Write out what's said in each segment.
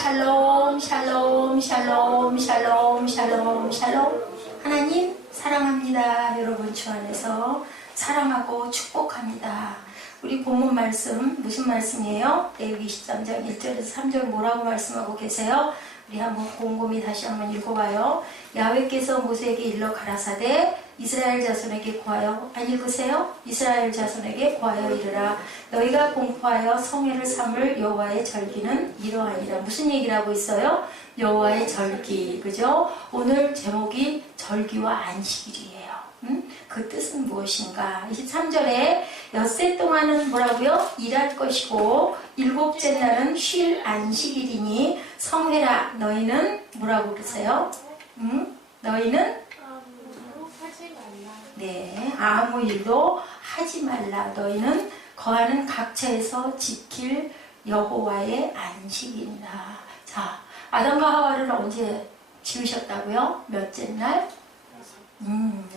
샬롬, 샬롬, 샬롬, 샬롬, 샬롬, 샬롬. 하나님 사랑합니다. 여러분 주 안에서 사랑하고 축복합니다. 우리 본문 말씀 무슨 말씀이에요? 레위기 23장 1절에서 3절 뭐라고 말씀하고 계세요? 우리 한번 곰곰이 다시 한번 읽어봐요. 야훼께서 모세에게 일러 가라사대 이스라엘 자손에게 고하여, 안 읽으세요? 이스라엘 자손에게 고하여 이르라. 너희가 공포하여 성회를 삼을 여호와의 절기는 이러하니라. 무슨 얘기를 하고 있어요? 여호와의 절기, 그죠? 오늘 제목이 절기와 안식일이에요. 그 뜻은 무엇인가? 23절에 엿새 동안은 뭐라고요? 일할 것이고 일곱째 날은 쉴 안식일이니 성회라. 너희는 뭐라고 그러세요? 너희는 네, 아무 일도 하지 말라. 너희는 거하는 각처에서 지킬 여호와의 안식이니라. 자, 아담과 하와를 언제 지으셨다고요? 몇째 날?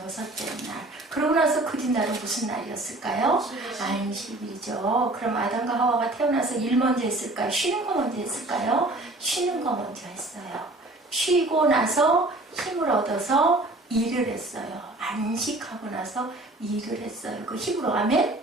여섯째 날. 그러고 나서 그 뒷날은 무슨 날이었을까요? 안식일이죠. 그럼 아담과 하와가 태어나서 일 먼저 했을까요? 쉬는 거 먼저 했을까요? 쉬는 거 먼저 했어요. 쉬고 나서 힘을 얻어서 일을 했어요. 안식하고 나서 일을 했어요. 그 힘으로 하면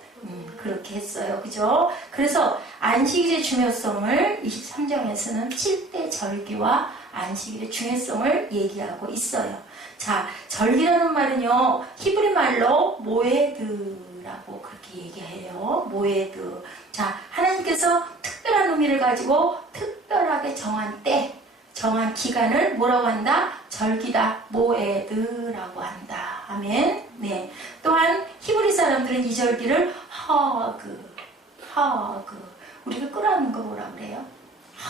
그렇게 했어요. 그죠? 그래서 안식일의 중요성을 23장에서는 7대 절기와 안식일의 중요성을 얘기하고 있어요. 자, 절기라는 말은요, 히브리 말로 모에드라고 그렇게 얘기해요. 모에드. 자, 하나님께서 특별한 의미를 가지고 특별하게 정한 때, 정한 기간을 뭐라고 한다? 절기다. 모에드라고 한다. 아멘. 네. 또한 히브리 사람들은 이 절기를 허그. 우리가 끌어안는 거 뭐라 그래요?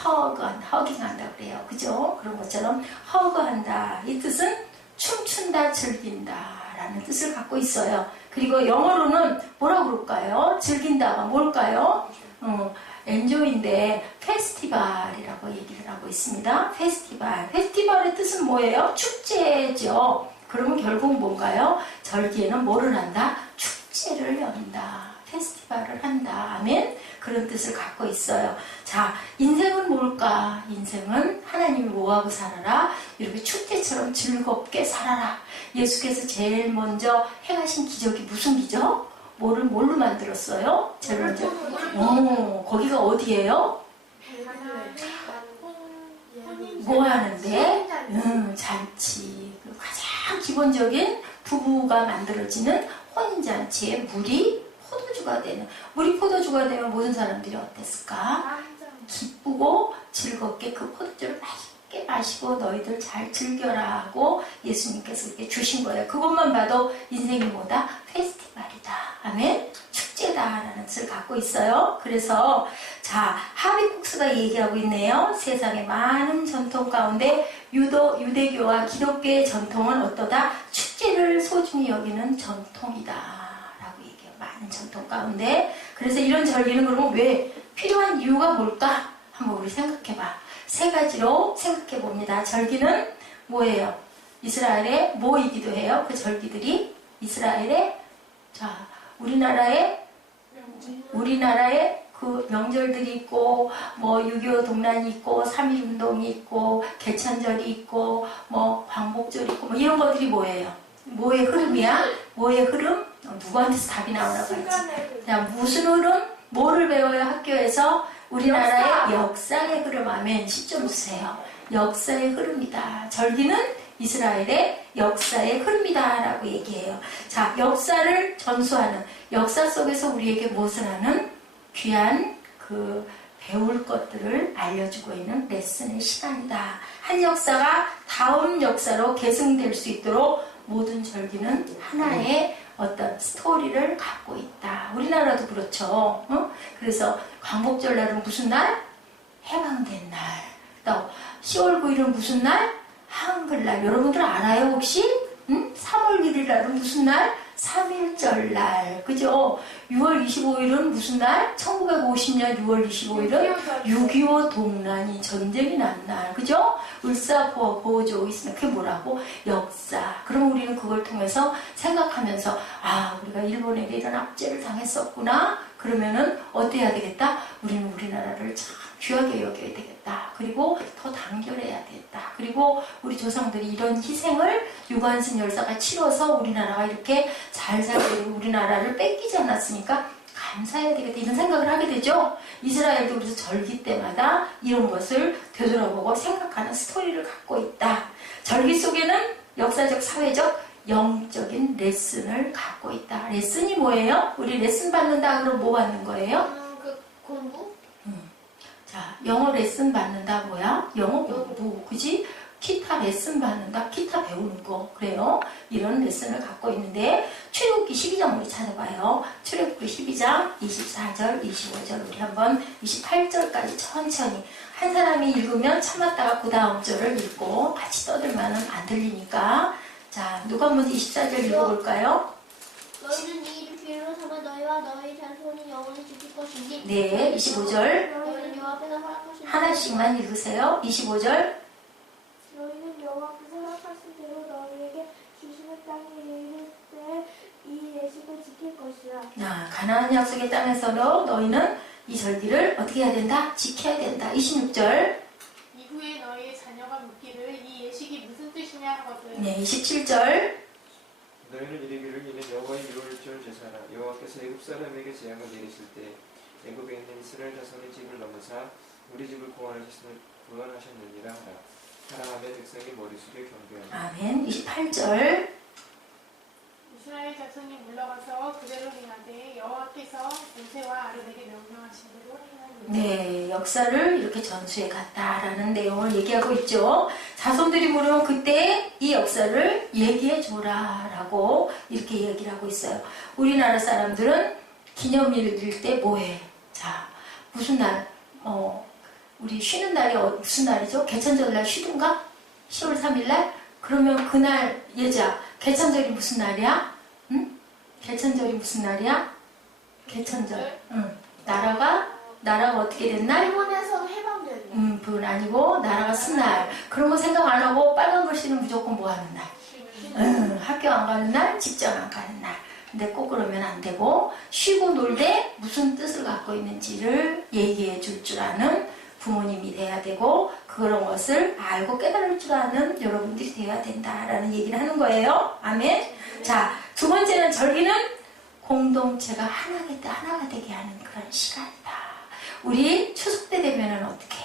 허깅한다 그래요. 그죠? 그런 것처럼 허그한다. 이 뜻은 춤춘다, 즐긴다 라는 뜻을 갖고 있어요. 그리고 영어로는 뭐라고 그럴까요? 즐긴다가 뭘까요? 엔조이인데 페스티벌이라고 얘기를 하고 있습니다. 페스티벌의 뜻은 뭐예요? 축제죠. 그러면 결국 뭔가요? 절기에는 뭐를 한다? 축제를 연다. 페스티벌을 한다. 아멘. 그런 뜻을 갖고 있어요. 자, 인생은 뭘까? 인생은 하나님을 뭐하고 살아라? 이렇게 축제처럼 즐겁게 살아라. 예수께서 제일 먼저 행하신 기적이 무슨 기적? 뭘로 만들었어요? 제일 먼저. 거기가 어디예요? 뭐 하는데? 잔치. 가장 기본적인 부부가 만들어지는 혼인잔치에 물이 포도주가 되면 모든 사람들이 어땠을까? 기쁘고 즐겁게 그 포도주를 맛있게 마시고 너희들 잘 즐겨라 하고 예수님께서 이렇게 주신 거예요. 그것만 봐도 인생이 뭐다? 페스티벌이다. 아멘? 축제다라는 뜻을 갖고 있어요. 그래서 자, 하비쿡스가 얘기하고 있네요. 세상의 많은 전통 가운데 유대교와 기독교의 전통은 어떠다? 축제를 소중히 여기는 전통이다. 많은 전통 가운데. 그래서 이런 절기는 그러면 왜 필요한 이유가 뭘까? 한번 우리 생각해봐. 세 가지로 생각해 봅니다. 절기는 뭐예요? 이스라엘의 뭐이기도 해요? 그 절기들이 이스라엘의 우리나라의 그 명절들이 있고 뭐 6.25 동란이 있고 3.1운동이 있고 개천절이 있고 뭐 광복절이 있고 뭐 이런 것들이 뭐예요? 뭐의 흐름이야? 뭐의 흐름? 누구한테서 답이 나오라고 했지? 자, 무슨 흐름? 뭐를 배워요? 학교에서? 우리나라의 역사의 흐름. 아멘. 시점 주세요. 역사의 흐름이다. 절기는 이스라엘의 역사의 흐름이다 라고 얘기해요. 자, 역사를 전수하는, 역사 속에서 우리에게 무엇을 하는 귀한 그 배울 것들을 알려주고 있는 레슨의 시간이다. 한 역사가 다음 역사로 계승될 수 있도록 모든 절기는 하나의 어떤 스토리를 갖고 있다. 우리나라도 그렇죠. 그래서 광복절 날은 무슨 날? 해방된 날. 또 10월 9일은 무슨 날? 한글날. 여러분들 알아요 혹시? 3월 1일 날은 무슨 날? 3.1절 날. 그죠? 6월 25일은 무슨 날? 1950년 6월 25일은 6.25 동란이 전쟁이 난 날. 그죠? 을사보조 있으면 그게 뭐라고? 역사. 그럼 우리는 그걸 통해서 생각하면서 우리가 일본에게 이런 압제를 당했었구나. 그러면은 어때야 되겠다? 우리는 우리나라를 참 귀하게 여겨야 되겠다. 그리고 그리고 더 단결해야 된다. 그리고 우리 조상들이 이런 희생을 유관순 열사가 치러서 우리나라가 이렇게 잘 살게 우리나라를 뺏기지 않았으니까 감사해야 되겠다 이런 생각을 하게 되죠. 이스라엘도 그래서 절기 때마다 이런 것을 되돌아보고 생각하는 스토리를 갖고 있다. 절기 속에는 역사적, 사회적, 영적인 레슨을 갖고 있다. 레슨이 뭐예요? 우리 레슨 받는다 그러면 뭐 받는 거예요? 공부? 자, 영어 레슨 받는다 뭐야? 영어 공부, 그지? 기타 레슨 받는다, 기타 배우는 거, 그래요. 이런 레슨을 갖고 있는데 출애굽기 12장 우리 찾아봐요. 출애굽기 12장 24절, 25절 우리 한번 28절까지 천천히 한 사람이 읽으면 참았다가 그 다음 절을 읽고 같이 떠들면은 안 들리니까. 자, 누가 먼저 24절 읽어볼까요? 너희는 이 일을 기회로 삼아 너희와 너희 자손이 영원히 지킬 것이니. 네, 25절 너희는 여호와 앞에서 허락하신 하나씩만 읽으세요. 25절 너희는 여호와께서 허락하신 대로 너희에게 주시는 땅에 이르를 때 이 예식을 지킬 것이라. 가나안 약속의 땅에서도 너희는 이 절기를 어떻게 해야 된다? 지켜야 된다. 26절 이후에 너희의 자녀가 묻기를 이 예식이 무슨 뜻이냐 하거든. 네, 27절 너희는 이르기를 이는 여호와의 유월절 제사라. 여호와께서 애굽 사람에게 재앙을 내리실 때 애굽에 있는 이스라엘 자손의 집을 넘으사 우리 집을 구원하셨느니라 하라. 사랑하며 백성이 머리 숙여 경배하라. 아멘. 28절 이스라엘 자손이 물러가서 그대로 행하되 여호와께서 모세와 아론에게 명령하신 대로 행하니라. 네, 역사를 이렇게 전수해 갔다라는 내용을 얘기하고 있죠. 자손들이 물으면 그때 이 역사를 얘기해 줘라라고 이렇게 얘기를 하고 있어요. 우리나라 사람들은 기념일일 때 뭐해? 자, 무슨 날? 우리 쉬는 날이 무슨 날이죠? 개천절날 쉬든가? 10월 3일날? 그러면 그날 예자 개천절이 무슨 날이야? 응? 개천절이 무슨 날이야? 개천절. 응. 나라가 어떻게 된 날? 일본에서는 해방되는. 그건 아니고 나라가 쓴 날. 그런 거 생각 안 하고 빨간 글씨는 무조건 뭐 하는 날? 학교 안 가는 날, 직장 안 가는 날. 근데 꼭 그러면 안 되고 쉬고 놀 때 무슨 뜻을 갖고 있는지를 얘기해 줄 줄 아는 부모님이 돼야 되고 그런 것을 알고 깨달을 줄 아는 여러분들이 돼야 된다라는 얘기를 하는 거예요. 아멘. 자, 두 번째는 절기는 공동체가 하나가 되게 하는 그런 시간이다. 우리 추석 때 되면은 어떻게?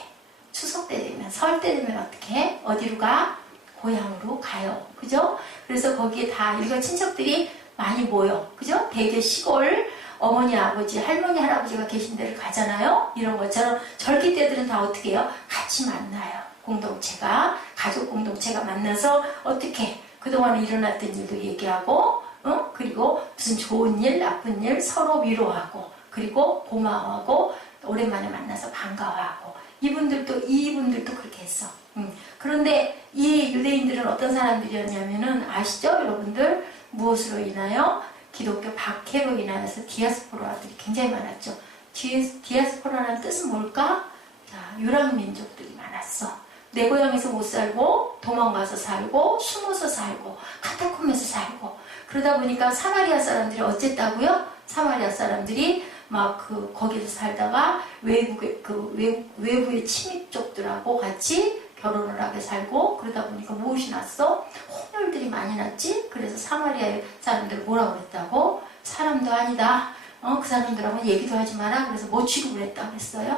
추석 때 되면 설 때 되면 어떻게? 어디로 가? 고향으로 가요. 그죠? 그래서 거기에 다 일가 친척들이 많이 모여. 그죠? 대개 시골 어머니, 아버지, 할머니, 할아버지가 계신 데를 가잖아요. 이런 것처럼 절기 때들은 다 어떻게 해요? 같이 만나요. 공동체가, 가족 공동체가 만나서 어떻게 그동안에 일어났던 일도 얘기하고 그리고 무슨 좋은 일, 나쁜 일 서로 위로하고 그리고 고마워하고 오랜만에 만나서 반가워하고 이분들도 그렇게 했어. 그런데 이 유대인들은 어떤 사람들이었냐면은 아시죠? 여러분들 무엇으로 인하여? 기독교 박해로 인하여서 디아스포라들이 굉장히 많았죠. 디아스포라라는 뜻은 뭘까? 자, 유랑민족들이 많았어. 내 고향에서 못 살고 도망가서 살고 숨어서 살고 카타콤에서 살고 그러다 보니까 사마리아 사람들이 어쨌다고요? 사마리아 사람들이 막 거기서 살다가 외부의 침입족들하고 같이 결혼을 하게 살고 그러다 보니까 무엇이 났어? 혼혈들이 많이 났지? 그래서 사마리아 사람들 뭐라고 그랬다고? 사람도 아니다. 그 사람들하고는 얘기도 하지 마라. 그래서 뭐 취급을 했다고 그랬어요?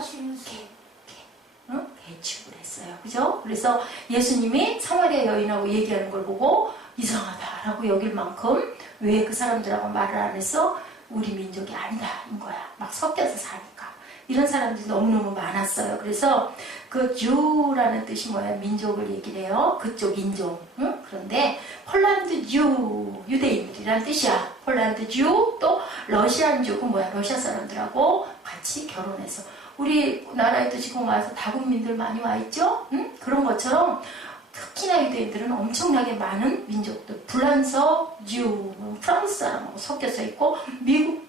개 취급을 했어요. 그죠? 그래서 예수님이 사마리아 여인하고 얘기하는 걸 보고 이상하다라고 여길 만큼 왜 그 사람들하고 말을 안 했어? 우리 민족이 아니다. 인 거야. 막 섞여서 사니까. 이런 사람들이 너무너무 많았어요. 그래서 그 주라는 뜻이 뭐야? 민족을 얘기를 해요. 그쪽 인종. 응? 그런데 폴란드 유대인들이란 뜻이야. 폴란드 또 러시안 주, 그 뭐야? 러시아 사람들하고 같이 결혼해서 우리나라에도 지금 와서 다국민들 많이 와 있죠? 응? 그런 것처럼 특히나 유대인들은 엄청나게 많은 민족들, 불란서 프랑스 사람하고 섞여서 있고 미국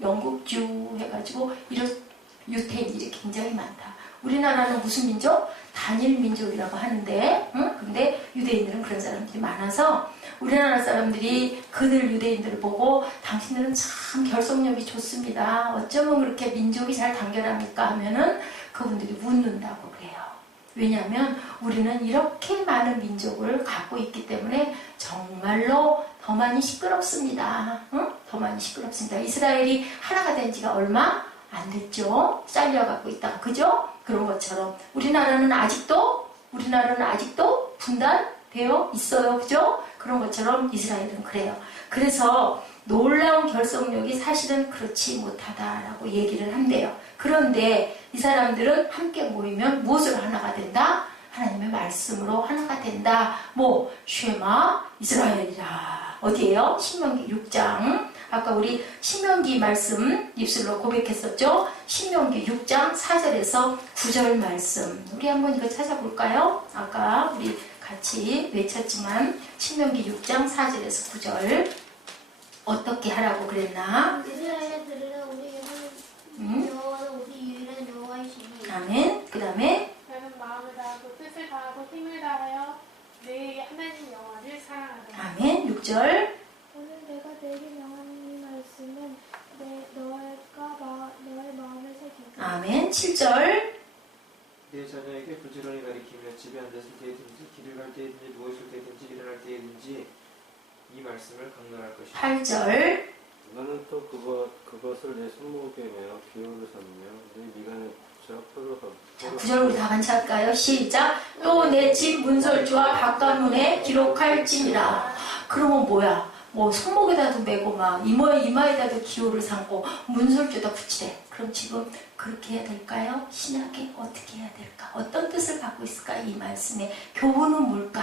영국 해가지고 이런 유태인들이 굉장히 많다. 우리나라는 무슨 민족? 단일 민족이라고 하는데, 근데 유대인들은 그런 사람들이 많아서 우리나라 사람들이 그들 유대인들을 보고 당신들은 참 결속력이 좋습니다. 어쩌면 그렇게 민족이 잘 단결합니까? 하면은 그분들이 묻는다고 그래요. 왜냐하면 우리는 이렇게 많은 민족을 갖고 있기 때문에 정말로 더 많이 시끄럽습니다. 응? 더 많이 시끄럽습니다. 이스라엘이 하나가 된 지가 얼마 안 됐죠. 잘려갖고 있다가 그죠? 그런 것처럼 우리나라는 아직도 분단되어 있어요. 그죠? 그런 것처럼 이스라엘은 그래요. 그래서 놀라운 결속력이 사실은 그렇지 못하다라고 얘기를 한대요. 그런데 이 사람들은 함께 모이면 무엇으로 하나가 된다? 하나님의 말씀으로 하나가 된다. 뭐 쉐마 이스라엘이라. 어디에요? 신명기 6장. 아까 우리 신명기 말씀 입술로 고백했었죠? 신명기 6장 4절에서 9절 말씀. 우리 한번 이거 찾아볼까요? 아까 우리 같이 외쳤지만 신명기 6장 4절에서 9절 어떻게 하라고 그랬나? 이스라엘에 들으라 우리 하나님 여호와는 우리 유일한 여호와이시니 아멘. 그 다음에 나는 마음을 다하고 뜻을 다하고 힘을 다하여 내 하나님 여호와를 사랑하라. 아멘. 6절 오늘 내가 내게 명하는 이 말씀은 너의 마음에 새기고 아멘. 7절 내 자녀에게 부지런히 가리키며 집에 앉았을 때든지 길을 갈 때든지 누웠을 때든지 일어날 때든지 이 말씀을 강론할 것이다. 8절 너는 또 그것을 내 손목에 매어 기호를 삼으며 내 미간에 붙여 자, 9절 우리 다 같이 할까요? 시작. 또 내 집 문설주와 바깥문에 기록할지니라. 그러면 뭐야? 뭐 손목에다도 메고 막 이마에다도 기호를 삼고 문설주에다 붙이래. 그럼 지금 그렇게 해야 될까요? 신약에 어떻게 해야 될까? 어떤 뜻을 갖고 있을까? 이 말씀의 교훈은 뭘까?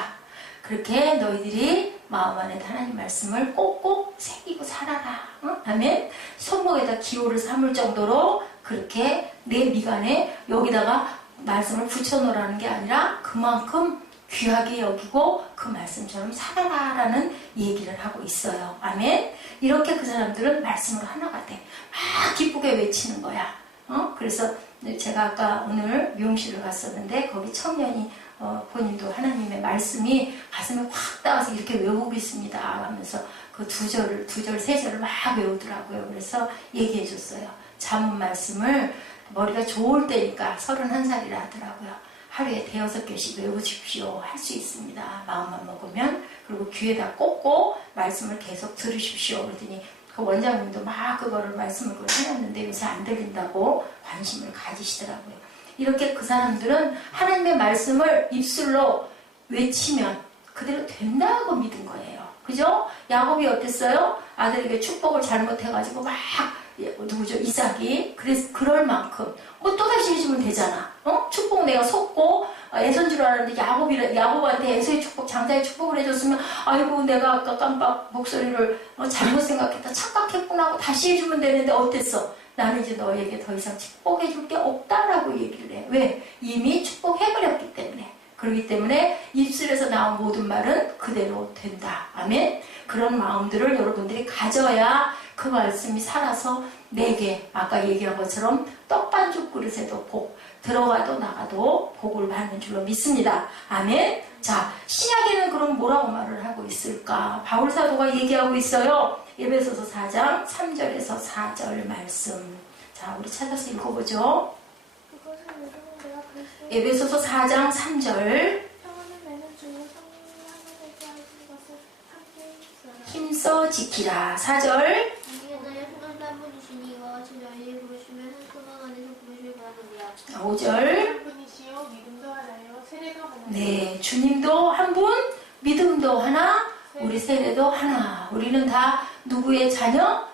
그렇게 너희들이 마음 안에 하나님 말씀을 꼭꼭 새기고 살아라. 응? 아멘. 손목에다 기호를 삼을 정도로 그렇게 내 미간에 여기다가 말씀을 붙여놓으라는 게 아니라 그만큼 귀하게 여기고 그 말씀처럼 살아라라는 얘기를 하고 있어요. 아멘. 이렇게 그 사람들은 말씀으로 하나가 돼. 막 기쁘게 외치는 거야. 그래서 제가 아까 오늘 미용실을 갔었는데 거기 청년이 본인도 하나님의 말씀이 가슴에 확 닿아서 이렇게 외우고 있습니다 하면서 그 두 절, 세 절을 막 외우더라고요. 그래서 얘기해 줬어요. 잠언 말씀을 머리가 좋을 때니까 31살이라 하더라고요. 하루에 5개씩 외우십시오. 할 수 있습니다. 마음만 먹으면. 그리고 귀에다 꽂고 말씀을 계속 들으십시오. 그러더니 그 원장님도 막 그거를 말씀을 해놨는데 요새 안 들린다고 관심을 가지시더라고요. 이렇게 그 사람들은 하나님의 말씀을 입술로 외치면 그대로 된다고 믿은 거예요. 그죠? 야곱이 어땠어요? 아들에게 축복을 잘못해가지고 막 누구죠? 이삭이. 그래서 그럴 만큼 뭐 또다시 해주면 되잖아. 축복 내가 속고 애선 줄 알았는데 야곱한테 에서의 축복, 장자의 축복을 해줬으면 아이고 내가 아까 깜빡 목소리를 잘못 생각했다, 착각했구나 하고 다시 해주면 되는데 어땠어? 나는 이제 너에게 더 이상 축복해줄 게 없다라고 얘기를 해. 왜? 이미 축복해버렸기 때문에. 그렇기 때문에 입술에서 나온 모든 말은 그대로 된다. 아멘. 그런 마음들을 여러분들이 가져야 그 말씀이 살아서 내게 아까 얘기한 것처럼 떡반죽 그릇에도 복, 들어가도 나가도 복을 받는 줄로 믿습니다. 아멘. 자, 신약에는 그럼 뭐라고 말을 하고 있을까? 바울 사도가 얘기하고 있어요. 에베소서 4장 3절에서 4절 말씀. 자, 우리 찾아서 읽어보죠. 그것을 요즘은 내가 그리스도의 에베소서 4장 3절. 평안을 내는 주요 성령이 하나되게 하신 것을 함께 힘써 지키라. 4절. 이게 너의 소망도 한 분이시니 이와 같이 너희를 부르시면 한 소망 안에서 부르시길 바라느니라. 5절. 한 분이시요 믿음도 하나요 세례도 하나요. 네, 주님도 한 분, 믿음도 하나, 우리 세례도 하나. 우리는 다 누구의 자녀?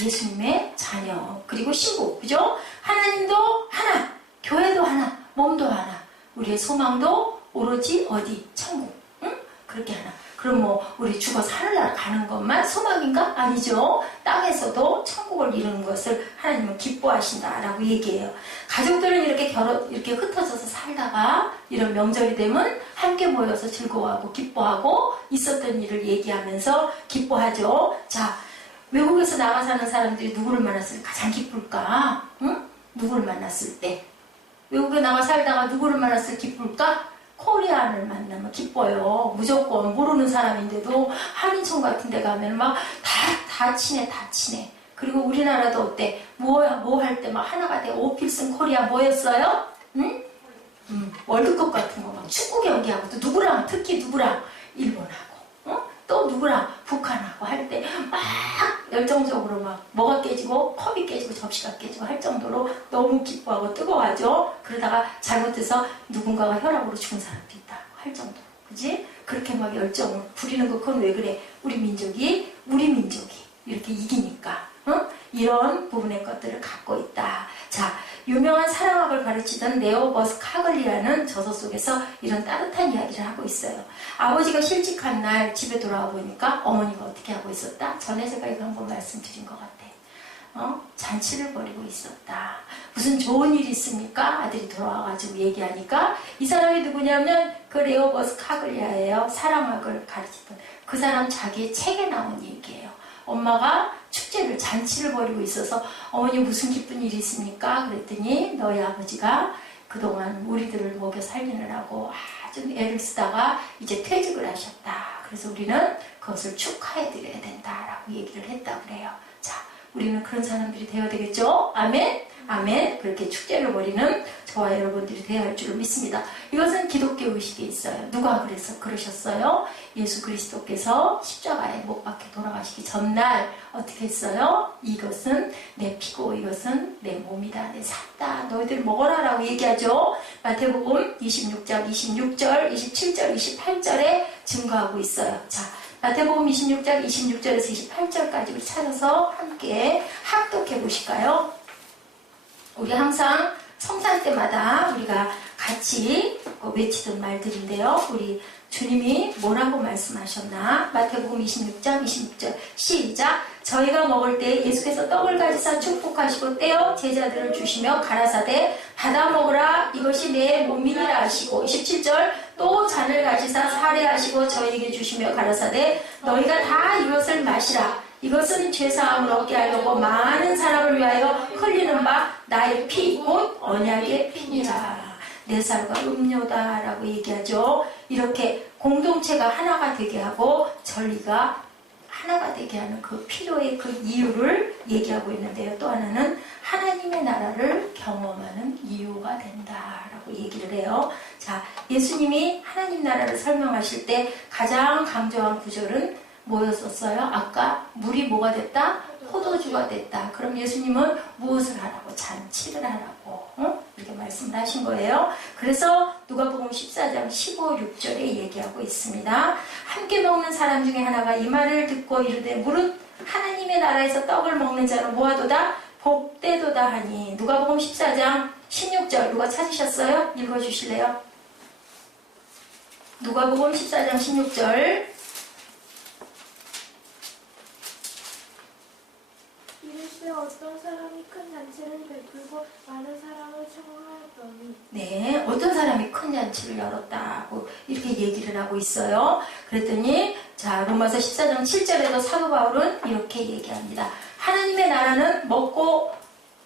예수님의 자녀. 그리고 신부, 그죠? 하나님도 하나, 교회도 하나, 몸도 하나. 우리의 소망도 오로지 어디? 천국. 응? 그렇게 하나. 그럼 뭐 우리 죽어서 하늘나라 가는 것만 소망인가? 아니죠. 땅에서도 천국을 이루는 것을 하나님은 기뻐하신다라고 얘기해요. 가족들은 이렇게 흩어져서 살다가 이런 명절이 되면 함께 모여서 즐거워하고 기뻐하고 있었던 일을 얘기하면서 기뻐하죠. 자, 외국에서 나가 사는 사람들이 누구를 만났을 때 가장 기쁠까? 응? 누구를 만났을 때? 외국에 나가 살다가 누구를 만났을 때 기쁠까? 코리안을 만나면 기뻐요. 무조건 모르는 사람인데도 한인촌 같은 데 가면 막 다 친해. 그리고 우리나라도 어때? 뭐 할 때 막 하나가 돼. 오필슨 코리아 뭐였어요? 응? 월드컵 같은 거 막 축구 경기하고 또 누구랑 특히 누구랑 일본하고 또 누구랑 북한하고 할 때 막 열정적으로 막 뭐가 깨지고 컵이 깨지고 접시가 깨지고 할 정도로 너무 기뻐하고 뜨거워하죠. 그러다가 잘못해서 누군가가 혈압으로 죽은 사람도 있다 할 정도로 그지? 그렇게 막 열정을 부리는 거 그건 왜 그래? 우리 민족이 이렇게 이기니까 이런 부분의 것들을 갖고 있다. 자, 유명한 사랑학을 가르치던 네오버스 카글리라는 저서 속에서 이런 따뜻한 이야기를 하고 있어요. 아버지가 실직한 날 집에 돌아와 보니까 어머니가 어떻게 하고 있었다? 전에 제가 이거 한번 말씀드린 것 같아. 잔치를 벌이고 있었다. 무슨 좋은 일이 있습니까? 아들이 돌아와가지고 얘기하니까 이 사람이 누구냐면 그 네오버스 카글리아예요. 사랑학을 가르치던 그 사람 자기의 책에 나온 얘기예요. 엄마가 잔치를 벌이고 있어서 어머니 무슨 기쁜 일이 있습니까? 그랬더니 너희 아버지가 그동안 우리들을 먹여 살리느라고 아주 애를 쓰다가 이제 퇴직을 하셨다. 그래서 우리는 그것을 축하해드려야 된다라고 얘기를 했다고 그래요. 자, 우리는 그런 사람들이 되어야 되겠죠? 아멘? 아멘. 그렇게 축제를 벌이는 저와 여러분들이 되어야 할 줄을 믿습니다. 이것은 기독교 의식에 있어요. 누가 그러셨어요? 예수 그리스도께서 십자가에 못 박혀 돌아가시기 전날 어떻게 했어요? 이것은 내 피고 이것은 내 몸이다. 내 샀다. 너희들 먹어라 라고 얘기하죠. 마태복음 26장 26절 27절 28절에 증거하고 있어요. 자, 마태복음 26장 26절에서 28절까지 우리 찾아서 함께 합독해 보실까요? 우리 항상 성산 때마다 우리가 같이 외치던 말들인데요. 우리 주님이 뭐라고 말씀하셨나? 마태복음 26장 26절 시작. 저희가 먹을 때 예수께서 떡을 가지사 축복하시고 떼어 제자들을 주시며 가라사대 받아 먹으라 이것이 내 몸이니라 하시고 27절 또 잔을 가지사 사례하시고 저희에게 주시며 가라사대 너희가 다 이것을 마시라 이것은 죄사함을 얻게 하려고 많은 사람을 위하여 흘리는 바 나의 피 곧 언약의 피니라. 내 살과 음료다라고 얘기하죠. 이렇게 공동체가 하나가 되게 하고 전리가 하나가 되게 하는 그 필요의 그 이유를 얘기하고 있는데요. 또 하나는 하나님의 나라를 경험하는 이유가 된다라고 얘기를 해요. 자, 예수님이 하나님 나라를 설명하실 때 가장 강조한 구절은 뭐였었어요? 아까 물이 뭐가 됐다? 포도주가 됐다. 그럼 예수님은 무엇을 하라고? 잔치를 하라고 이렇게 말씀을 하신 거예요. 그래서 누가복음 14장 15, 6절에 얘기하고 있습니다. 함께 먹는 사람 중에 하나가 이 말을 듣고 이르되 무릇 하나님의 나라에서 떡을 먹는 자는 뭐하도다? 복되도다 하니. 누가복음 14장 16절 누가 찾으셨어요? 읽어주실래요? 누가복음 14장 16절 이르시되 어떤 사람이 큰 잔치를 베풀고 많은 사람을 청하였더니 네, 어떤 사람이 큰 잔치를 열었다고 이렇게 얘기를 하고 있어요. 그랬더니 자 로마서 14장 7절에도 사도 바울은 이렇게 얘기합니다. 하나님의 나라는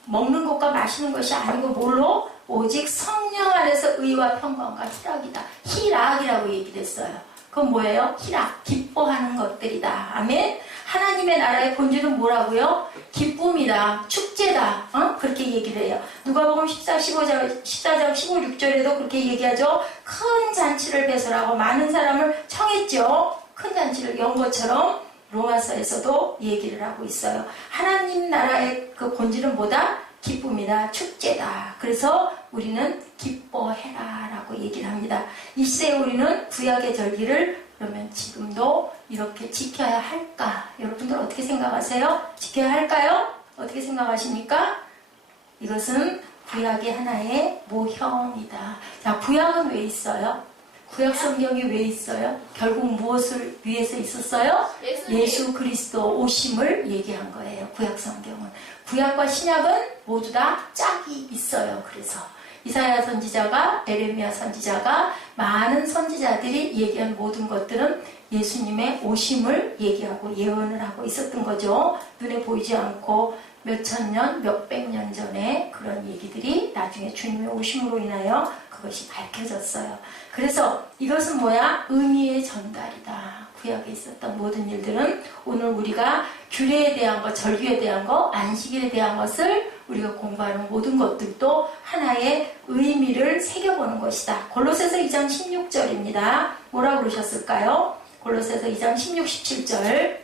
먹는 것과 마시는 것이 아니고 뭘로? 오직 성령 안에서 의와 평강과 희락이다. 희락이라고 얘기했어요. 그건 뭐예요? 희락, 기뻐하는 것들이다. 아멘. 하나님의 나라의 본질은 뭐라고요? 기쁨이다. 축제다. 그렇게 얘기를 해요. 누가복음 14장 15, 6절에도 그렇게 얘기하죠. 큰 잔치를 배설하고 많은 사람을 청했죠. 큰 잔치를 연 것처럼 로마서에서도 얘기를 하고 있어요. 하나님 나라의 그 본질은 뭐다? 기쁨이다. 축제다. 그래서 우리는 기뻐해라 라고 얘기를 합니다. 이 시대에 우리는 구약의 절기를 그러면 지금도 이렇게 지켜야 할까? 여러분들 어떻게 생각하세요? 지켜야 할까요? 어떻게 생각하십니까? 이것은 구약의 하나의 모형이다. 자, 구약은 왜 있어요? 구약 성경이 왜 있어요? 결국 무엇을 위해서 있었어요? 예수 그리스도 오심을 얘기한 거예요. 구약 성경은. 구약과 신약은 모두 다 짝이 있어요. 그래서 이사야 선지자가 에레미야 선지자가 많은 선지자들이 얘기한 모든 것들은 예수님의 오심을 얘기하고 예언을 하고 있었던 거죠. 눈에 보이지 않고 몇천 년, 몇백 년 전에 그런 얘기들이 나중에 주님의 오심으로 인하여 그것이 밝혀졌어요. 그래서 이것은 뭐야? 의미의 전달이다. 구약에 있었던 모든 일들은 오늘 우리가 규례에 대한 것, 절규에 대한 것, 안식일에 대한 것을 우리가 공부하는 모든 것들도 하나의 의미를 새겨보는 것이다. 골로새서 2장 16절입니다. 뭐라고 그러셨을까요? 골로새서 2장 16, 17절.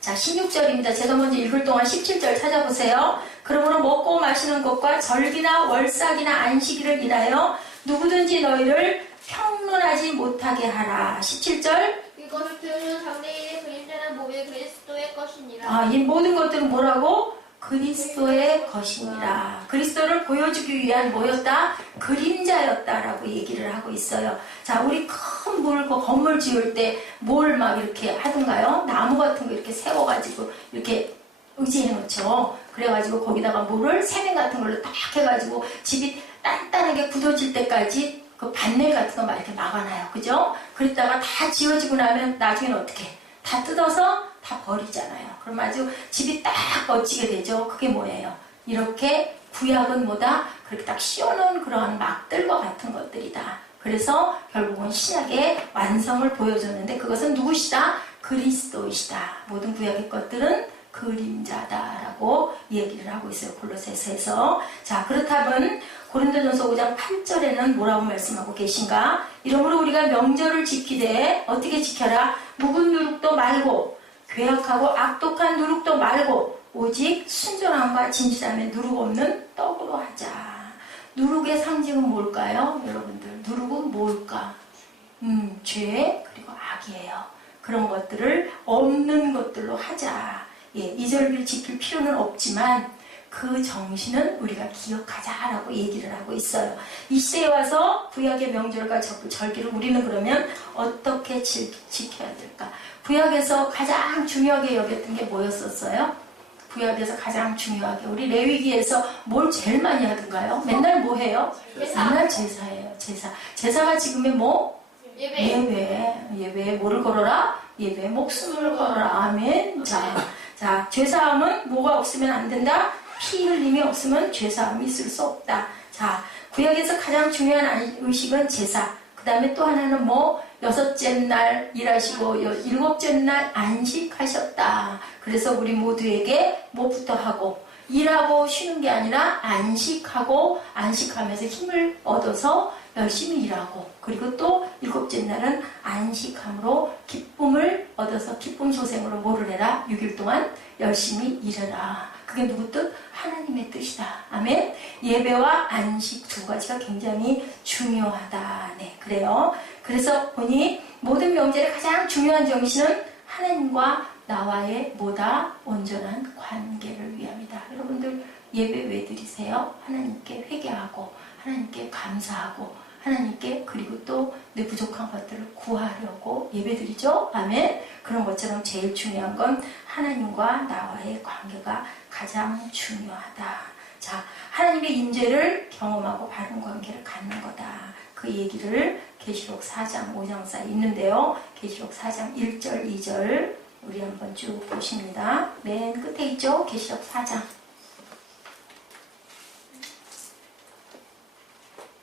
자, 16절입니다. 제가 먼저 읽을 동안 17절 찾아보세요. 그러므로 먹고 마시는 것과 절기나 월삭이나 안식일을 인하여 누구든지 너희를 평론하지 못하게 하라. 17절. 이것들은 장래일의 그림자나 몸의 그리스도의 것이니라. 아, 이 모든 것들은 뭐라고? 그리스도의 것이니라. 그리스도를 보여주기 위한 뭐였다? 그림자였다라고 얘기를 하고 있어요. 자, 우리 큰 건물 지을 때 뭘 막 이렇게 하던가요? 나무 같은 거 이렇게 세워가지고 이렇게 의지해 놓죠. 그래가지고 거기다가 물을 세면 같은 걸로 딱 해가지고 집이 단단하게 굳어질 때까지 그 반넬 같은 거 막 이렇게 막아놔요. 그죠? 그랬다가 다 지어지고 나면 나중에는 어떻게? 다 뜯어서 다 버리잖아요. 그럼 아주 집이 딱 멋지게 되죠. 그게 뭐예요? 이렇게 구약은 뭐다? 그렇게 딱 씌워놓은 그런 막들과 같은 것들이다. 그래서 결국은 신약의 완성을 보여줬는데 그것은 누구시다? 그리스도이시다. 모든 구약의 것들은 그림자다라고 얘기를 하고 있어요. 골로새서에서. 자, 그렇다면 고린도전서 5장 8절에는 뭐라고 말씀하고 계신가? 이러므로 우리가 명절을 지키되 어떻게 지켜라? 묵은 누룩도 말고 괴악하고 악독한 누룩도 말고 오직 순전함과 진실함에 누룩 없는 떡으로 하자. 누룩의 상징은 뭘까요? 여러분들 누룩은 뭘까? 죄 그리고 악이에요. 그런 것들을 없는 것들로 하자. 예, 이 절기를 지킬 필요는 없지만 그 정신은 우리가 기억하자라고 얘기를 하고 있어요. 이 시대에 와서 구약의 명절과 절기를 우리는 그러면 어떻게 지켜야 될까? 구약에서 가장 중요하게 여겼던 게 뭐였었어요? 구약에서 가장 중요하게 우리 레위기에서 뭘 제일 많이 하던가요? 맨날 뭐 해요? 맨날 제사예요. 제사가 지금의 뭐? 예배에 뭐를 걸어라? 예배에 목숨을 걸어라. 아멘. 자, 죄사함은 뭐가 없으면 안 된다? 피 흘림이 없으면 죄사함이 있을 수 없다. 자, 구약에서 가장 중요한 의식은 제사. 그 다음에 또 하나는 뭐? 6째 날 일하시고 7째 날 안식하셨다. 그래서 우리 모두에게 뭐부터 하고 일하고 쉬는 게 아니라 안식하고 안식하면서 힘을 얻어서 열심히 일하고 그리고 또 7째 날은 안식함으로 기쁨을 얻어서 기쁨 소생으로 뭐를 해라? 6일 동안 열심히 일해라. 그게 누구 뜻? 하나님의 뜻이다. 아멘. 예배와 안식 두 가지가 굉장히 중요하다. 네, 그래요. 그래서 보니 모든 명절의 가장 중요한 정신은 하나님과 나와의 뭐다? 온전한 관계를 위함이다. 여러분들 예배 왜 드리세요? 하나님께 회개하고 하나님께 감사하고 하나님께 그리고 또 내 부족한 것들을 구하려고 예배드리죠. 아멘. 그런 것처럼 제일 중요한 건 하나님과 나와의 관계가 가장 중요하다. 자, 하나님의 임재를 경험하고 바른 관계를 갖는 거다. 그 얘기를 계시록 4장 5장 사이에 있는데요. 계시록 4장 1절 2절 우리 한번 쭉 보십니다. 맨 끝에 있죠. 계시록 4장.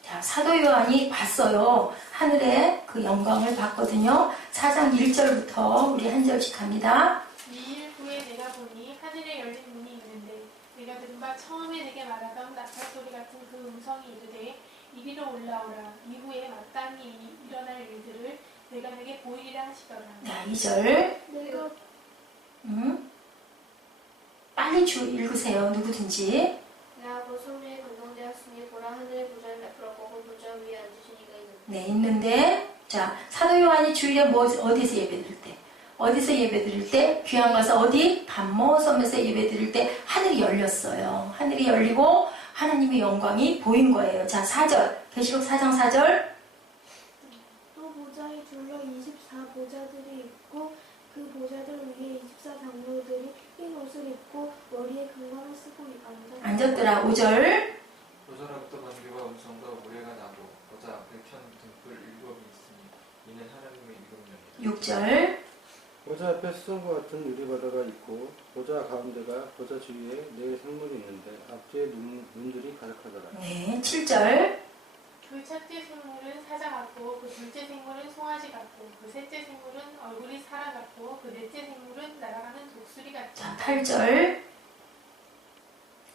자, 사도 요한이 봤어요. 하늘의 그 영광을 봤거든요. 4장 1절부터 우리 한 절씩 합니다. 2일 후에 내가 보니 하늘에 열린 문이 있는데 내가 들은 바 처음에 내게 말하던 나팔 소리 같은 그 음성이 이르되 이리로 올라오라. 이후에 마땅히 일어날 일들을 내가 내게 보이리라 하시더라. 자, 2절. 내가 빨리 읽으세요. 누구든지. 내하고 성령이 감동되었으니 보라 하늘의 보좌를 베풀었고 그 보좌 위에 앉으신 이가 있는데 네, 있는데 자, 사도 요한이 주일에 어디서 예배드릴 때? 어디서 예배드릴 때? 귀양 가서 어디? 반모섬에서 예배드릴 때 하늘이 열렸어요. 하늘이 열리고 하나님의 영광이 보인 거예요. 자, 4절. 계시록 4장 4절. 또 보좌에 둘러 24보좌들이 있고 그 보좌들 위에 24장로들이 흰 옷을 입고 머리에 금관을 쓰고 앉았더라. 5절. 보좌로부터 번개와 음성과 우레가 나고 보좌 앞에 켠 등불 7이 있으니 이는 하나님의 7명이다. 6절. 보좌 앞에 수성과 같은 유리바다가 있고 보좌 가운데가 보좌 주위에 네 생물이 있는데 앞뒤에 눈들이 가득하더라. 네, 7절. 그 첫째 생물은 사자 같고 그 둘째 생물은 송아지 같고 그 셋째 생물은 얼굴이 사람 같고 그 넷째 생물은 날아가는 독수리 같다. 자, 8절.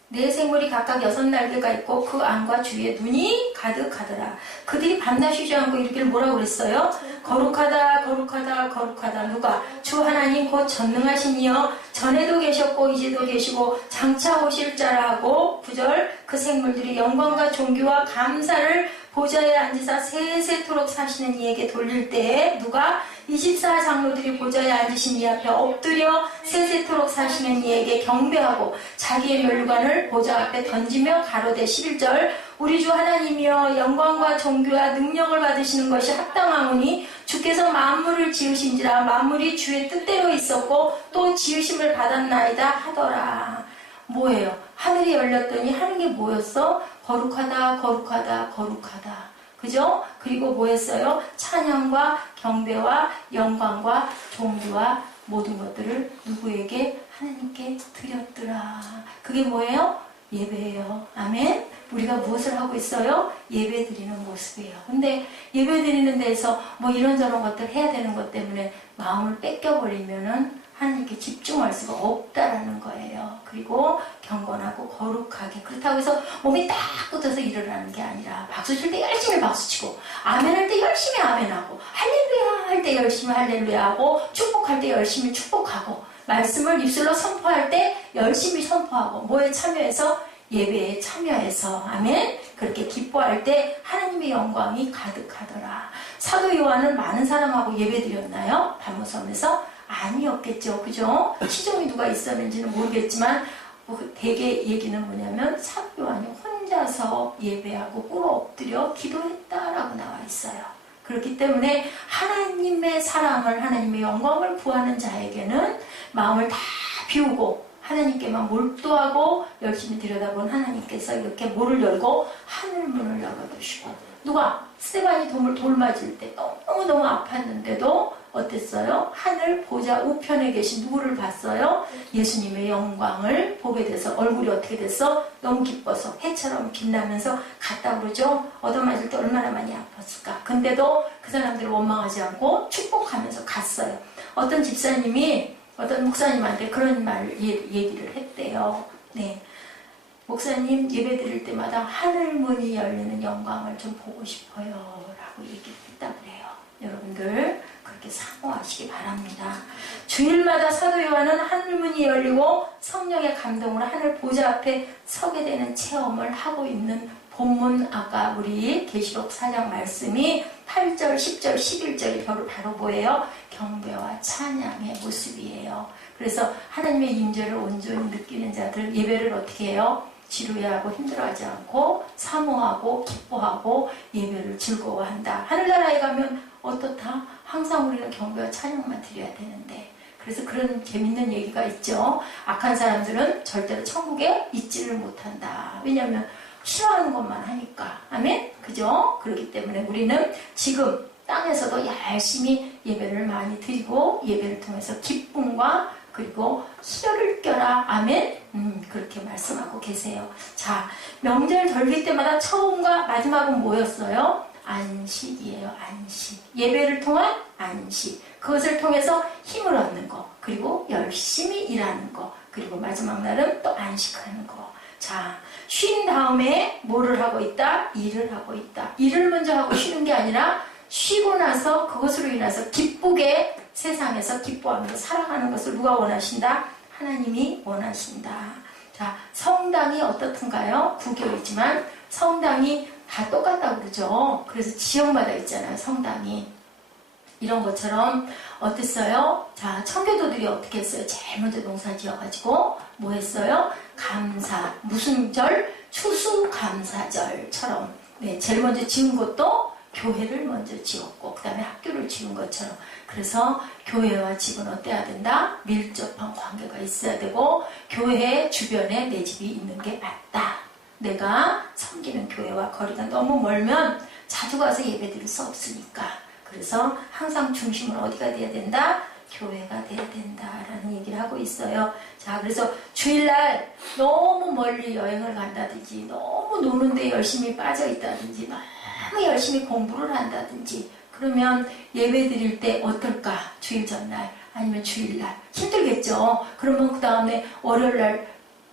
네 생물이 각각 6날개가 있고 그 안과 주위에 눈이 가득하더라. 그들이 밤낮 쉬지 않고 이렇게 뭐라고 그랬어요? 거룩하다 거룩하다 거룩하다. 누가? 주 하나님 곧 전능하신 이여 전에도 계셨고 이제도 계시고 장차 오실 자라 하고 9절. 그 생물들이 영광과 존귀와 감사를 보좌에 앉으사 세세토록 사시는 이에게 돌릴 때에 누가? 24장로들이 보좌에 앉으신 이 앞에 엎드려 세세토록 사시는 이에게 경배하고 자기의 멸관을 보좌 앞에 던지며 가로되 11절. 우리 주 하나님이여 영광과 존귀와 능력을 받으시는 것이 합당하오니 주께서 만물을 지으신지라 만물이 주의 뜻대로 있었고 또 지으심을 받았나이다 하더라. 뭐예요? 하늘이 열렸더니 하는 게 뭐였어? 거룩하다 거룩하다 거룩하다. 그죠? 그리고 뭐 했어요? 찬양과 경배와 영광과 존귀와 모든 것들을 누구에게? 하나님께 드렸더라. 그게 뭐예요? 예배예요. 아멘? 우리가 무엇을 하고 있어요? 예배 드리는 모습이에요. 근데 예배 드리는 데서 뭐 이런저런 것들 해야 되는 것 때문에 마음을 뺏겨버리면은 하나님께 집중할 수가 없다라는 거예요. 그리고 경건하고 거룩하게. 그렇다고 해서 몸이 딱 굳어서 일어나는 게 아니라 박수 칠 때 열심히 박수치고 아멘 할 때 열심히 아멘하고 할렐루야 할 때 열심히 할렐루야하고 축복할 때 열심히 축복하고 말씀을 입술로 선포할 때 열심히 선포하고 뭐에 참여해서? 예배에 참여해서 아멘? 그렇게 기뻐할 때 하나님의 영광이 가득하더라. 사도 요한은 많은 사람하고 예배 드렸나요? 단무섬에서? 아니었겠죠. 그죠? 시종이 누가 있었는지는 모르겠지만 대개 얘기는 뭐냐면 사도 요한이 혼자서 예배하고 꿇어 엎드려 기도했다라고 나와 있어요. 그렇기 때문에 하나님의 사랑을 하나님의 영광을 구하는 자에게는 마음을 다 비우고 하나님께만 몰두하고 열심히 들여다본 하나님께서 이렇게 문을 열고 하늘문을 열어두시고 누가? 스테반이 돌 맞을 때 너무너무 아팠는데도 어땠어요? 하늘 보좌 우편에 계신 누구를 봤어요? 예수님의 영광을 보게 돼서 얼굴이 어떻게 됐어? 너무 기뻐서 해처럼 빛나면서 갔다 그러죠? 얻어맞을 때 얼마나 많이 아팠을까? 근데도 그 사람들을 원망하지 않고 축복하면서 갔어요. 어떤 집사님이 어떤 목사님한테 그런 얘기를 했대요. 네. 목사님 예배 드릴 때마다 하늘문이 열리는 영광을 좀 보고 싶어요 라고 얘기를 했다고 그래요. 여러분들 그렇게 사모하시기 바랍니다. 주일마다 사도 요한은 하늘문이 열리고 성령의 감동으로 하늘 보좌 앞에 서게 되는 체험을 하고 있는 본문 아까 우리 계시록 4장 말씀이 8절, 10절, 11절이 바로 뭐예요? 경배와 찬양의 모습이에요. 그래서 하나님의 임재를 온전히 느끼는 자들 예배를 어떻게 해요? 지루해하고 힘들어하지 않고 사모하고 기뻐하고 예배를 즐거워한다. 하늘나라에 가면 어떻다? 항상 우리는 경배와 찬양만 드려야 되는데 그래서 그런 재밌는 얘기가 있죠. 악한 사람들은 절대로 천국에 있지를 못한다. 왜냐하면 싫어하는 것만 하니까. 아멘? 그죠? 그렇기 때문에 우리는 지금 땅에서도 열심히 예배를 많이 드리고 예배를 통해서 기쁨과 그리고 희열을 껴라. 아멘? 그렇게 말씀하고 계세요. 자, 명절 절기 때마다 처음과 마지막은 뭐였어요? 안식이에요. 안식. 예배를 통한 안식. 그것을 통해서 힘을 얻는 거. 그리고 열심히 일하는 거. 그리고 마지막 날은 또 안식하는 거. 자, 쉰 다음에 뭐를 하고 있다? 일을 하고 있다. 일을 먼저 하고 쉬는 게 아니라 쉬고 나서 그것으로 인해서 기쁘게 세상에서 기뻐하면서 살아가는 것을 누가 원하신다? 하나님이 원하신다. 자, 성당이 어떻든가요? 구교이지만 성당이 다 똑같다고 그러죠. 그래서 지역마다 있잖아요. 성당이. 이런 것처럼 어땠어요? 자, 청교도들이 어떻게 했어요? 제일 먼저 농사 지어가지고 뭐 했어요? 감사. 무슨 절? 추수감사절처럼. 네, 제일 먼저 지은 것도 교회를 먼저 지었고 그 다음에 학교를 지은 것처럼. 그래서 교회와 집은 어때야 된다? 밀접한 관계가 있어야 되고 교회 주변에 내 집이 있는 게 맞다. 내가 섬기는 교회와 거리가 너무 멀면 자주 가서 예배 드릴 수 없으니까. 그래서 항상 중심은 어디가 돼야 된다? 교회가 돼야 된다라는 얘기를 하고 있어요. 자, 그래서 주일날 너무 멀리 여행을 간다든지, 너무 노는데 열심히 빠져 있다든지, 너무 열심히 공부를 한다든지, 그러면 예배 드릴 때 어떨까? 주일 전날 아니면 주일날 힘들겠죠. 그러면 그 다음에 월요일날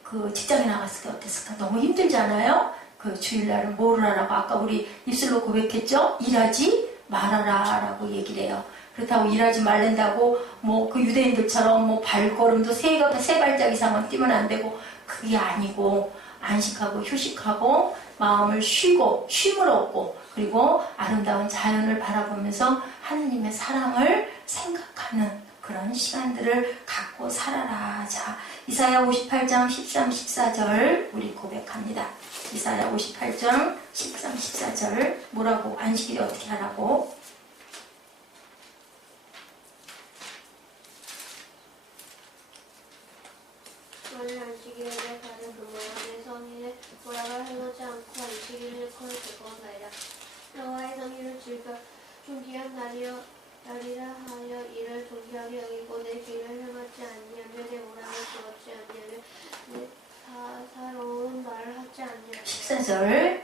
그 직장에 나갔을 때 어땠을까? 너무 힘들잖아요. 그 주일날은 뭐를 하라고? 아까 우리 입술로 고백했죠? 일하지 말아라 라고 얘기를 해요. 그렇다고 일하지 말란다고 뭐 그 유대인들처럼 뭐 발걸음도 세 발짝 이상은 뛰면 안 되고, 그게 아니고 안식하고 휴식하고 마음을 쉬고 쉼을 얻고, 그리고 아름다운 자연을 바라보면서 하느님의 사랑을 생각하는 그런 시간들을 갖고 살아라. 자, 이사야 58장 13, 14절 우리 고백합니다. 이사야 58장 13, 14절 뭐라고? 안식일에 어떻게 하라고? 만일 안식일에 가는 그모양의 성인의 보약을 행하지 않고 안식일을 일컬을 즐거워하리라. 여호와의 성일을 즐겨 존귀한 날이라 하여 이를 존귀하게 여기고 내 길을 행하지 아니하며 내 오랑을 주었지 아니하며 내 사사로운 말을 하지 아니하며. 14절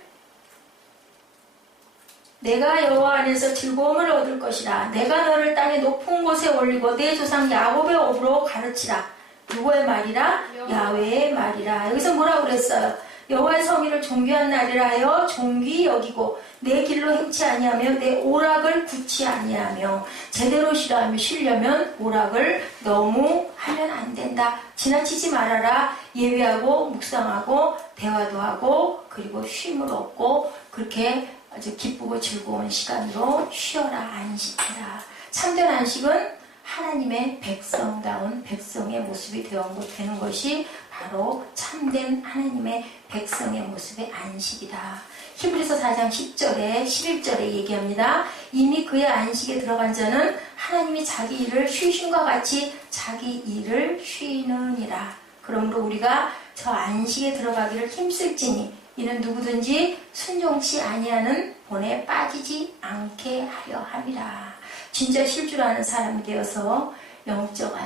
내가 여호와 안에서 즐거움을 얻을 것이라. 내가 너를 땅의 높은 곳에 올리고 내 조상 야곱의 업으로 가르치라. 누구의 말이라? 야훼의 말이라. 여기서 뭐라고 그랬어요? 여호와의 성일을 존귀한 날이라 하여 존귀 여기고 내 길로 행치 아니하며 내 오락을 굳지 아니하며. 제대로 쉬려면 오락을 너무 하면 안 된다. 지나치지 말아라. 예배하고 묵상하고 대화도 하고 그리고 쉼을 얻고 그렇게 아주 기쁘고 즐거운 시간으로 쉬어라. 안식해라. 참된 안식은 하나님의 백성다운 백성의 모습이 되는 것이 바로 참된 하나님의 백성의 모습의 안식이다. 히브리서 4장 10절에 11절에 얘기합니다. 이미 그의 안식에 들어간 자는 하나님이 자기 일을 쉬심과 같이 자기 일을 쉬느니라. 그러므로 우리가 저 안식에 들어가기를 힘쓸지니 이는 누구든지 순종치 아니하는 본에 빠지지 않게 하려 함이라. 진짜 쉴 줄 아는 사람이 되어서 영적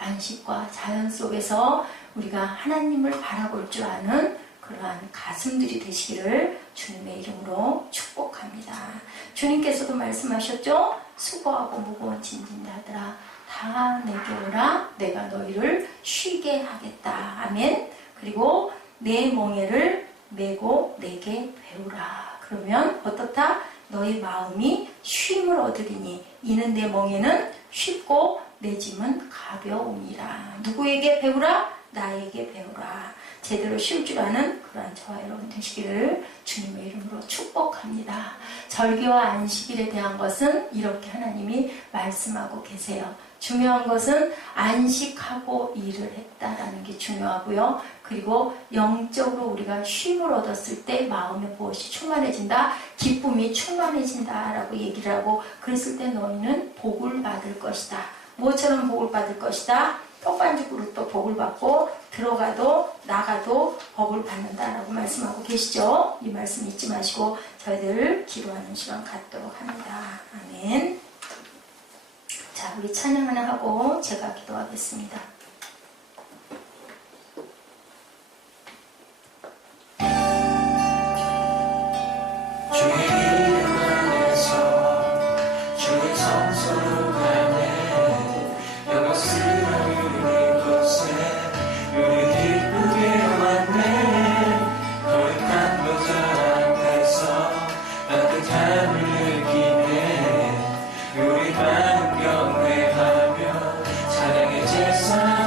안식과 자연 속에서 우리가 하나님을 바라볼 줄 아는 그러한 가슴들이 되시기를 주님의 이름으로 축복합니다. 주님께서도 말씀하셨죠? 수고하고 무거운 짐진 자들아 다 내게 오라. 내가 너희를 쉬게 하겠다. 아멘. 그리고 내 멍에를 메고 내게 배우라. 그러면 어떻다? 너의 마음이 쉼을 얻으리니 이는 내 멍에는 쉽고 내 짐은 가벼움이라. 누구에게 배우라? 나에게 배우라. 제대로 쉴 줄 아는 그러한 저와 여러분 되시기를 주님의 이름으로 축복합니다. 절기와 안식일에 대한 것은 이렇게 하나님이 말씀하고 계세요. 중요한 것은 안식하고 일을 했다라는 게 중요하고요. 그리고 영적으로 우리가 쉼을 얻었을 때 마음의 무엇이 충만해진다, 기쁨이 충만해진다라고 얘기를 하고, 그랬을 때 너희는 복을 받을 것이다. 무엇처럼 복을 받을 것이다? 떡반죽 그릇도 복을 받고 들어가도 나가도 복을 받는다라고 말씀하고 계시죠. 이 말씀 잊지 마시고 저희들 기도하는 시간 갖도록 합니다. 아멘. 자, 우리 찬양 하나 하고 제가 기도하겠습니다. 주의 이름 안에서 주의 성소로 가네. 영광스러운 이곳에 우리 기쁘게 왔네. 거룩한 보좌 앞에서 따뜻함을 느끼네. 우리 반 경배하며 찬양의 제사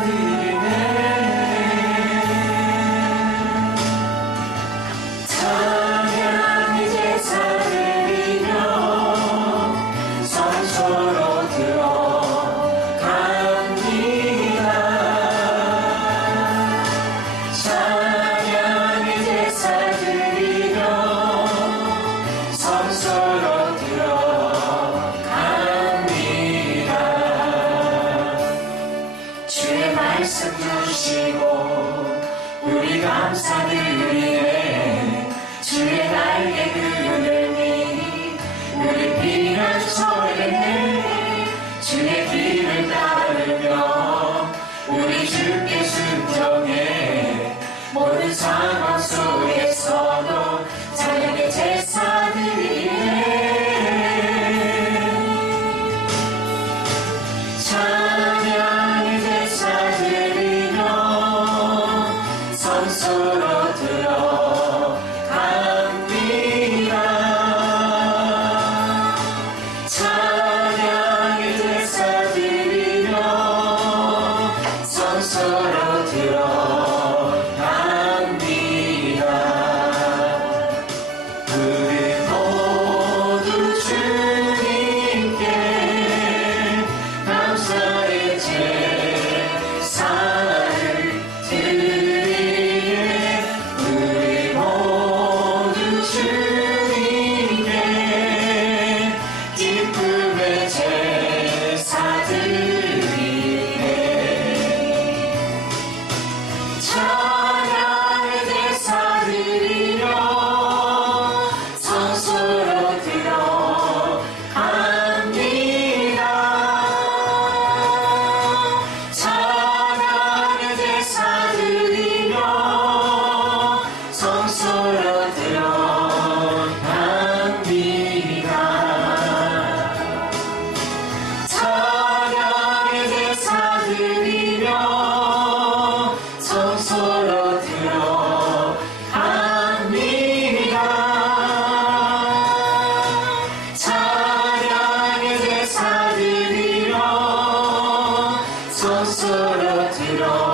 속소로 들어갑니다.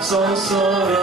속소로